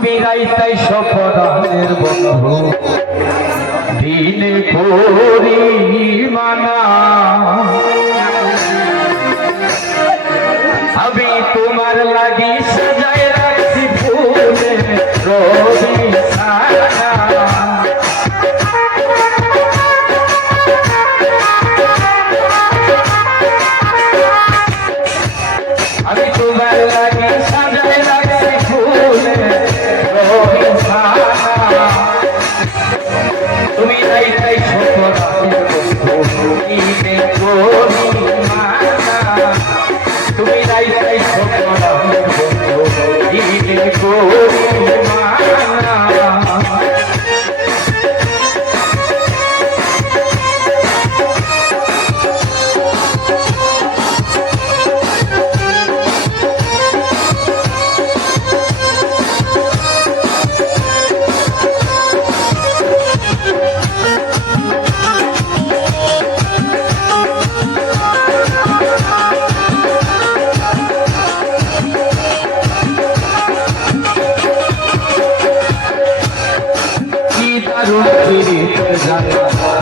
তুমি রাইতাই সপরানের বন্ধু দিনে করি মানা আমি তোমার লাগি সাজাই রাখছি ফুলে রবি সানা আমি তোমার লাগি সাজাই রাখছি ফুলে রবি সানা তুমি রাইতাই সপরানের বন্ধু দিনে করি মানা তুমি রাইতাই সপরানের বন্ধু দিনে করি মানা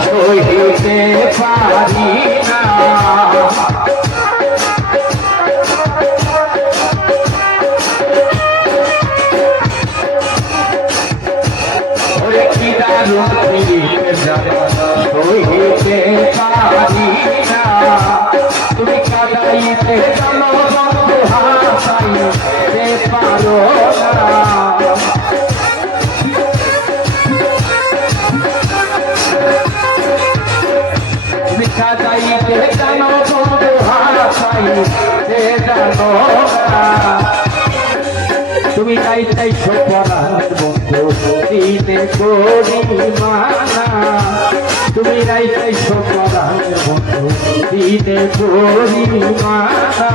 সইতে পারি না ওরে কি দারুণ সইতে পারি না তুমি কাদাইতে জানো বন্ধু হাসাইতে পারো না সাজাইতে জানো বন্ধু হাসাইতে জানো না তুমি রাইতাই সপরানের বন্ধু দিনে করি মানা তুমি রাইতাই সপরানের বন্ধু দিনে করি মানা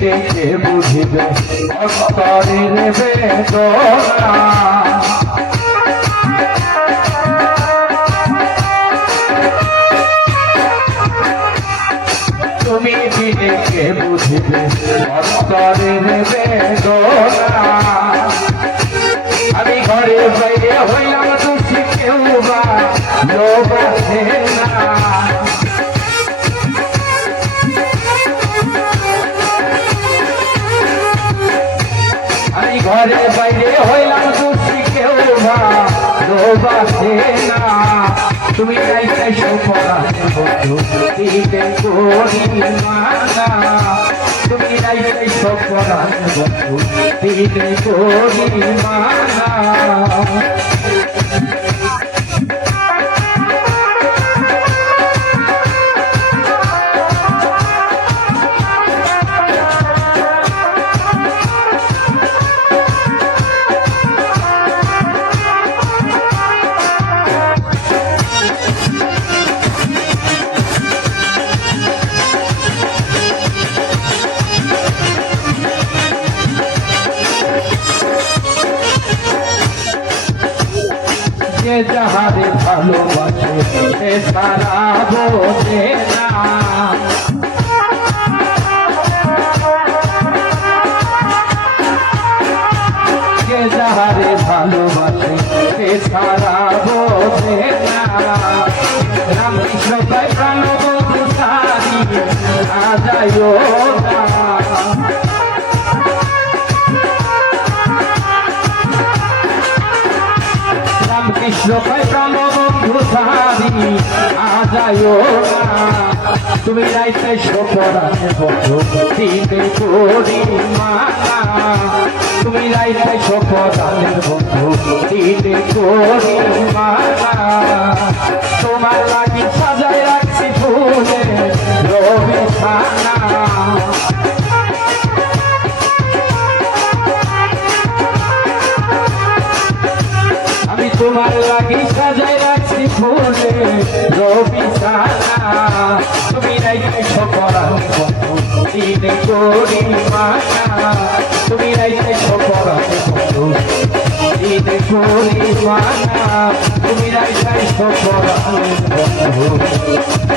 দেখে বুঝিবে অন্তরের বেদনা তুমি দেখে বুঝিবে অন্তরের বেদনা আমি ঘরে বাইরে হইলাম দোষী কেউ বা লোক আছে না ঘরে বাইরে হইলাম দোষী কেউ ভালোবাসে না তুমি রাইতাই সপরানের বন্ধু দিনে করি মানা তুমি রাইতাই সপরানের বন্ধু দিনে করি মানা যাহারে ভালোবাসে সে সারা বোঝে না যে যাহারে ভালোবাসে সে সারা বোঝে না রামকৃষ্ণ ভাই প্রাণবন্ধু সারি আজায়ো না কৃষ্ণ ভাই প্রাণবন্ধু সারি আজায়ো না তুমি রাইতাই সপরানের বন্ধু দিনে করি মানা তুমি রাইতাই সপরানের বন্ধু দিনে করি মানা তোমার লাগি সাজাই রাখছি ফুলে রবি সানা তোমার লাগি সাজাই রাখছি ফুলে রবিসানা তুমি রাইতে সকরান বন্ধু দিনে করি মানা তুমি রাইতে সকরান বন্ধু দিনে করি মানা তুমি রাইতে সকরান বন্ধু